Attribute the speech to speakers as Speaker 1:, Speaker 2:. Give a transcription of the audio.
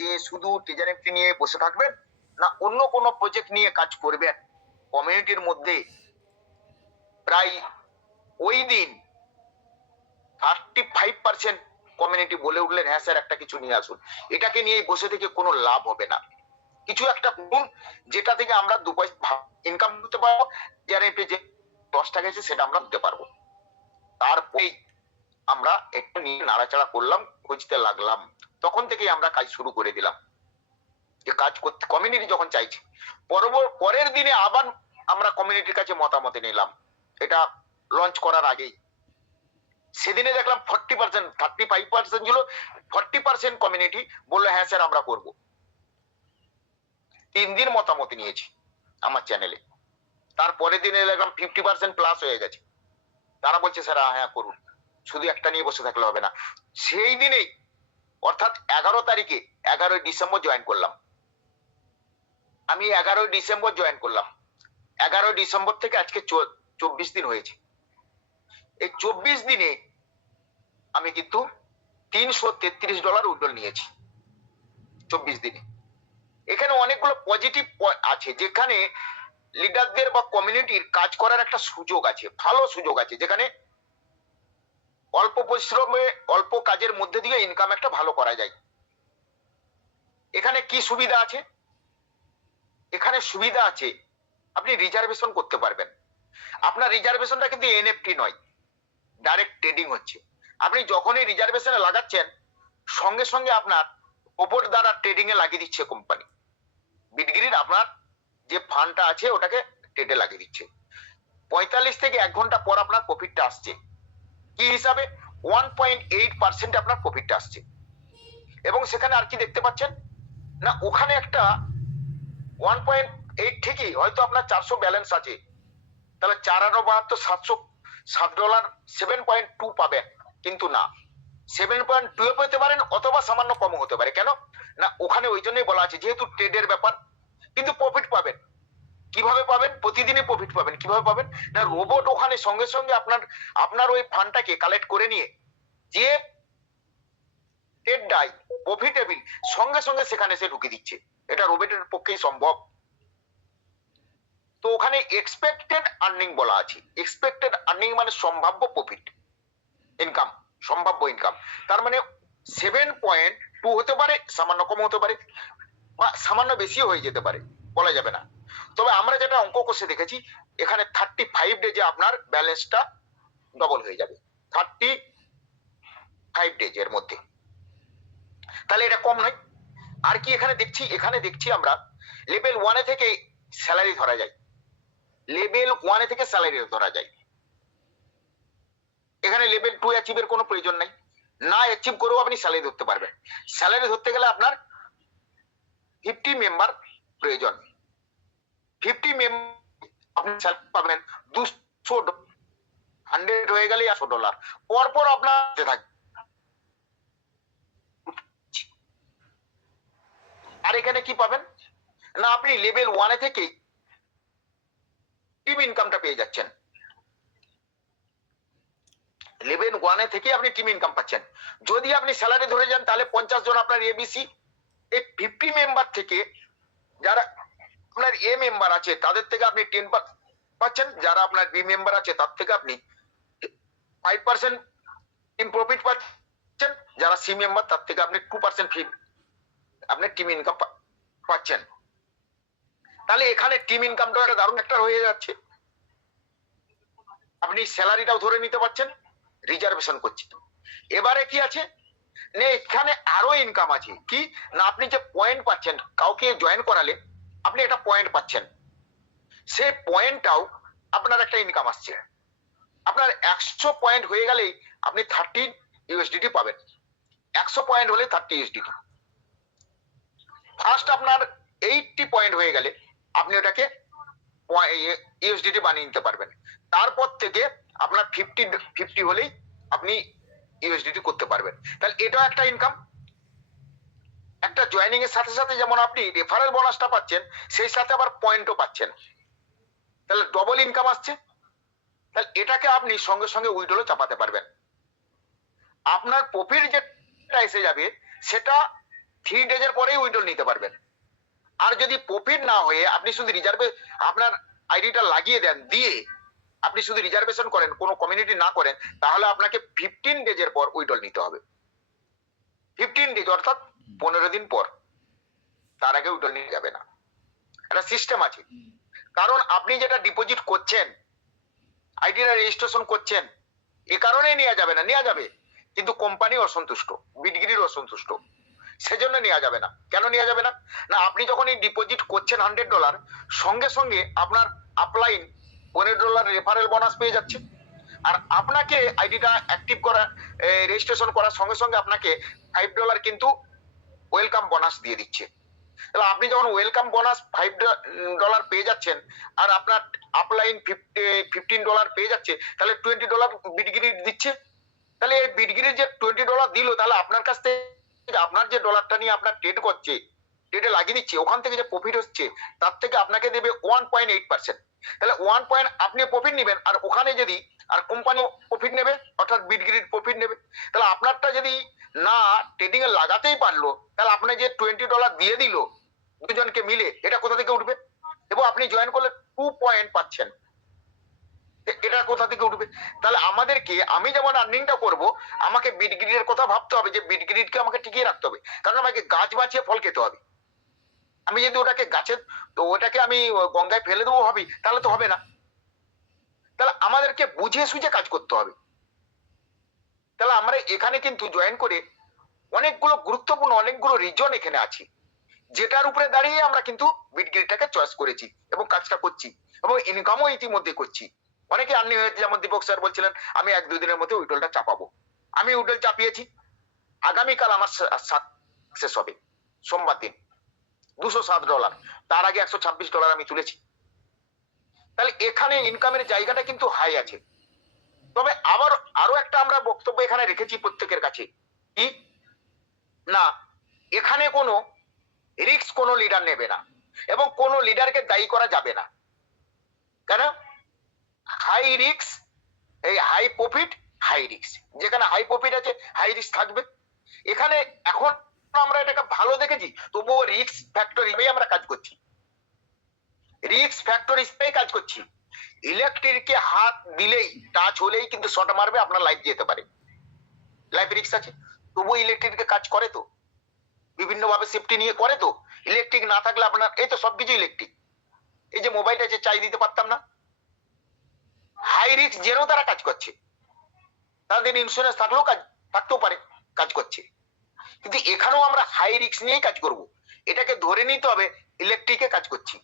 Speaker 1: যে শুধু টিজারেন্টটি নিয়ে বসে থাকবেন, না অন্য কোনো প্রজেক্ট নিয়ে কাজ করবেন কমিউনিটির মধ্যে প্রায় ওই দিন থার্টি ফাইভ পার্সেন্ট কমিউনিটি বলে উঠলেন হ্যাঁ স্যার, একটা কিছু নিয়ে আসুন। এটাকে নিয়ে বসে থেকে কোনো লাভ হবে না। কিছু একটা করুন, যেটা থেকে আমরা দু পয়সা ইনকাম করতে পারব যার যে দশ টাকা আছে সেটা আমরা দিতে পারব। তারপরেই আমরা একটু নিয়ে নাড়াচাড়া করলাম, খুঁজতে লাগলাম। তখন থেকেই আমরা কাজ শুরু করে দিলাম। যে কাজ করতে কমিউনিটি যখন চাইছে, পরব- পরের দিনে আবার আমরা কমিউনিটির কাছে মতামত নিলাম। এটা লঞ্চ করার আগেই। সেদিনে দেখলাম forty percent thirty five percent ছিল ফর্টি পার্সেন্ট কমিউনিটি বলল হ্যাঁ স্যার আমরা করব। তিন দিন মতামত নিয়েছি আমার চ্যানেলে তারপরের দিনে দেখলাম ফিফটি পার্সেন্ট প্লাস হয়ে গেছে। তারা বলছে, স্যার হ্যাঁ করুন। শুধু একটা নিয়ে বসে থাকলে হবে না। সেই দিনেই অর্থাৎ এগারো তারিখে এগারোই ডিসেম্বর জয়েন করলাম। আমি এগারোই ডিসেম্বর জয়েন করলাম। এগারোই ডিসেম্বর থেকে আজকে চব্বিশ দিন হয়েছে। এই চব্বিশ দিনে আমি কিন্তু তিনশো তেত্রিশ ডলার উইড্রল নিয়েছি চব্বিশ দিনে। এখানে অনেকগুলো পজিটিভ আছে। যেখানে লিডারদের বা কমিউনিটির কাজ করার একটা সুযোগ আছে, ভালো সুযোগ আছে। যেখানে অল্প পরিশ্রমে, অল্প কাজের মধ্যে দিয়ে ইনকাম একটা ভালো করা যায়। এখানে কি সুবিধা আছে? এখানে সুবিধা আছে, আপনি রিজার্ভেশন করতে পারবেন। আপনার রিজার্ভেশনটা কিন্তু এনএফটি নয় ডাইরেক্ট ট্রেডিং হচ্ছে। আপনি যখনই রিজার্ভেশনে লাগাচ্ছেন, সঙ্গে সঙ্গে আপনার ওপর দ্বারা ট্রেডিং এ লাগিয়ে দিচ্ছে কোম্পানি বিটগিরির আপনার যে ফান্ডটা আছে, ওটাকে ট্রেডে লাগিয়ে দিচ্ছে। পঁয়তাল্লিশ থেকে এক ঘণ্টা পর আপনার প্রফিটটা আসছে। কি হিসাবে? ওয়ান পয়েন্ট এইট পার্সেন্ট আপনার প্রফিটটা আসছে। এবং সেখানে আর কি দেখতে পাচ্ছেন? না, ওখানে একটা ওয়ান পয়েন্ট এইট ঠিকই, হয়তো আপনার চারশো ব্যালেন্স আছে। তাহলে চার আরও বাহাত্তর, সাতশো, সাত ডলার সেভেন পয়েন্ট টু পাবেন। কিন্তু না সেভেন পয়েন্ট টু পেতে পারেন অথবা সামান্য কম হতে পারে। কেন? না, ওখানে ওই জন্যই বলা আছে, যেহেতু ট্রেডের ব্যাপার, কিন্তু প্রফিট পাবেন। কীভাবে পাবেন? প্রতিদিনই প্রফিট পাবেন। কীভাবে পাবেন? না রোবট ওখানে সঙ্গে সঙ্গে আপনার আপনার ওই ফান্ডটাকে কালেক্ট করে নিয়ে যে প্রফিটেবল সঙ্গে সঙ্গে সেখানে সে ঢুকে দিচ্ছে। এটা রোবটের পক্ষেই সম্ভব। তো ওখানে এক্সপেক্টেড আর্নিং বলা আছে। এক্সপেক্টেড আর্নিং মানে সম্ভাব্য প্রফিট ইনকাম সম্ভাব্য ইনকাম তার মানে সেভেন পয়েন্ট টু হতে পারে, সামান্য কম হতে পারে, বা সামান্য বেশিও হয়ে যেতে পারে, বলা যাবে না। তবে আমরা যেটা অঙ্ক কষে দেখেছি, এখানে থার্টি ফাইভ ডেজে আপনার ব্যালেন্সটা ডবল হয়ে যাবে। থার্টি ফাইভ ডেজ এর মধ্যে। তাহলে এটা কম নয়। আর কি এখানে দেখছি এখানে দেখছি আমরা লেভেল ওয়ানে থেকে স্যালারি ধরা যায়। লেভেল ওয়ানে থেকে স্যালারি ধরা যায়। এখানে লেভেল টু অ্যাচিভের কোনো প্রয়োজন নাই। না অ্যাচিভ করেও আপনি স্যালারি ধরতে পারবেন। স্যালারি ধরতে গেলে আপনার ফিফটি মেম্বার প্রয়োজন। ফিফটি মেম্বার আপনি স্যালারি পাবেন দুশো হান্ড্রেড হয়ে গেলে একশো ডলার পরপর আপনার থাকবে। আর এখানে কি পাবেন? না, আপনি লেভেল ওয়ানে থেকেই টিম ইনকামটা পেয়ে যাচ্ছেন। লেভেল ওয়ানে থেকে আপনি টিম ইনকাম পাচ্ছেন। যদি আপনি স্যালারি ধরে যান, তাহলে পঞ্চাশ জন আপনার এবিসি এই ফিফটি মেম্বার থেকে যারা আপনার এ মেম্বার আছে, তাদের থেকে আপনি টেন পাচ্ছেন। যারা আপনার বি মেম্বার আছে, তার থেকে আপনি ফাইভ পার্সেন্ট টিম প্রফিট পাচ্ছেন। যারা সি মেম্বার তার থেকে আপনি টু পার্সেন্ট ফি আপনি টিম ইনকাম পাচ্ছেন। তাহলে এখানে টিম ইনকামটা একটা দারুণ একটা হয়ে যাচ্ছে। আপনি স্যালারিটাও ধরে নিতে পারছেন রিজার্ভেশন করছেন। এবারে কি আছে? এখানে আরও ইনকাম আছে। কি? না, আপনি যে পয়েন্ট পাচ্ছেন, কাউকে জয়েন করালে আপনি একটা পয়েন্ট পাচ্ছেন। সেই পয়েন্টটাও আপনার একটা ইনকাম আসছে। আপনার একশো পয়েন্ট হয়ে গেলেই আপনি থার্টি ইউএসডিটি পাবেন। একশো পয়েন্ট হলে থার্টি ইউএসডিটি ফার্স্ট আপনার এইটটি পয়েন্ট হয়ে গেলে আপনি ওটাকে ইউএসডিটি বানিয়ে নিতে পারবেন। তারপর থেকে আপনার ফিফটি ফিফটি হলেই আপনি ইউএসডিটি করতে পারবেন। তাহলে এটাও একটা ইনকাম একটা জয়েনিং এর সাথে সাথে যেমন আপনি রেফারেল বোনাসটা পাচ্ছেন, সেই সাথে আবার পয়েন্টও পাচ্ছেন। তাহলে ডবল ইনকাম আসছে। তাহলে এটাকে আপনি সঙ্গে সঙ্গে উইড্রোলে চাপাতে পারবেন। আপনার প্রফিট যেটা এসে যাবে, সেটা থ্রি ডেজের পরেই উইড্রল নিতে পারবেন। আর যদি প্রফিট না হয়ে আপনি শুধু রিজার্ভে আপনার আইডিটা লাগিয়ে দেন, দিয়ে আপনি শুধু রিজার্ভেশন করেন, কোনো কমিউনিটি না করেন, তাহলে আপনাকে ফিফটিন ডেজের পর উইড্রল নিতে হবে। ফিফটিন ডেজ অর্থাৎ পনেরো দিন পর, তার আগে উইড্রল নিয়ে যাবে না। একটা সিস্টেম আছে। কারণ আপনি যেটা ডিপোজিট করছেন আইডিটা রেজিস্ট্রেশন করছেন, এ কারণেই নেওয়া যাবে না, নেওয়া যাবে। কিন্তু কোম্পানি অসন্তুষ্ট, বিডগিরির অসন্তুষ্ট। সেজন্য নেওয়া যাবে না। কেন নেওয়া যাবে না? না, আপনি যখন এই ডিপোজিট করছেন হান্ড্রেড ডলার সঙ্গে সঙ্গে আপনার আপলাইন পনেরো ডলার রেফারেল বোনাস পেয়ে যাচ্ছে। আর আপনাকে আইডিটা অ্যাক্টিভ করা রেজিস্ট্রেশন করার সঙ্গে সঙ্গে আপনাকে ফাইভ ডলার কিন্তু ওয়েলকাম বোনাস দিয়ে দিচ্ছে। তাহলে আপনি যখন ওয়েলকাম বোনাস ফাইভ ডলার পেয়ে যাচ্ছেন, আর আপনার আপলাইন ফিফটিন ডলার পেয়ে যাচ্ছে, তাহলে টোয়েন্টি ডলার বিডগিরি দিচ্ছে। তাহলে এই বিডগিরির যে টোয়েন্টি ডলার দিল, তাহলে আপনার কাছ থেকে আপনার যে ডলারটা নিয়ে আপনার ট্রেড করছে ট্রেডে লাগিয়ে দিচ্ছে, ওখান থেকে যে প্রফিট হচ্ছে, তার থেকে আপনাকে দেবে ওয়ান পয়েন্ট এইট পার্সেন্ট তাহলে ওয়ান পয়েন্ট আপনি প্রফিট নেবেন, আর ওখানে যদি, আর কোম্পানি প্রফিট নেবে, অর্থাৎ বিডগিরির প্রফিট নেবে, তাহলে আপনারটা যদি না ট্রেডিং এ লাগাতেই পারল, তাহলে আপনি যে টোয়েন্টি ডলার দিয়ে দিল, দুজনকে মিলে, এটা কোথা থেকে উঠবে? এবং আপনি জয়েন করলে টু পয়েন্ট পাচ্ছেন এটা কোথা থেকে উঠবে? তাহলে আমাদেরকে, আমি যেমন আর্নিংটা করব, আমাকে বিটগ্রিডের কথা ভাবতে হবে, যে বিটগ্রিডকে আমাকে টিকিয়ে রাখতে হবে। কারণ আমাকে গাছ বাঁচিয়ে ফল খেতে হবে। আমি যদি ওটাকে গাছের, তো ওটাকে আমি গঙ্গায় ফেলে দেবো ভাবি, তাহলে তো হবে না। তাহলে আমাদেরকে বুঝে সুঝে কাজ করতে হবে। তাহলে আমরা এখানে কিন্তু জয়েন করে অনেকগুলো গুরুত্বপূর্ণ, অনেকগুলো রিজন এখানে আছে। যেটার উপরে দাঁড়িয়ে আমরা কিন্তু বিটগ্রিডটাকে চয়েস করেছি এবং কাজটা করছি এবং ইনকামও ইতিমধ্যে করছি। অনেকে আর্নি হয়েছে, যেমন দীপক স্যার বলছিলেন, আমি এক দুদিনের মধ্যে উইডলটা চাপাবো। আমি উইডল চাপিয়েছি। আগামীকাল আমার সাকসেস হবে, সোমবার দিন। দুশো সাত ডলার। তার আগে একশো ছাব্বিশ ডলার আমি তুলেছি। তাহলে এখানে ইনকামের জায়গাটা কিন্তু হাই আছে। তবে আবার আরও একটা আমরা বক্তব্য এখানে রেখেছি প্রত্যেকের কাছে। কি? না, এখানে কোনো রিক্স কোনো লিডার নেবে না। এবং কোনো লিডারকে দায়ী করা যাবে না। কেন? হাই রিক্স এই হাই প্রফিট হাই রিক্স যেখানে হাই প্রফিট আছে হাই রিস্ক থাকবে। এখানে এখন আমরা এটাকে ভালো দেখেছি, তবুও রিক্স ফ্যাক্টর হিসেবেই আমরা কাজ করছি। রিক্স ফ্যাক্টর হিসেবেই কাজ করছি। ইলেকট্রিককে হাত দিলেই টাচ হলেই কিন্তু শর্ট মারবে, আপনার লাইফ যেতে পারে। লাইফ রিক্স আছে। তবুও ইলেকট্রিককে কাজ করে তো। বিভিন্ন ভাবে সেফটি নিয়ে করে তো। ইলেকট্রিক না থাকলে আপনার, এই তো সবকিছু ইলেকট্রিক এই যে মোবাইলটা যে চাই দিতে পারতাম না। হাই রিস্ক জেনেও তারা কাজ করছে। তাদের ইন্স্যুরেন্স থাকলেও কাজ, থাকতেও পারে, কাজ করছে। কিন্তু এখানেও আমরা হাই রিস্ক নিয়েই কাজ করব। এটাকে ধরে নিতে হবে ইলেকট্রিকে কাজ করছি।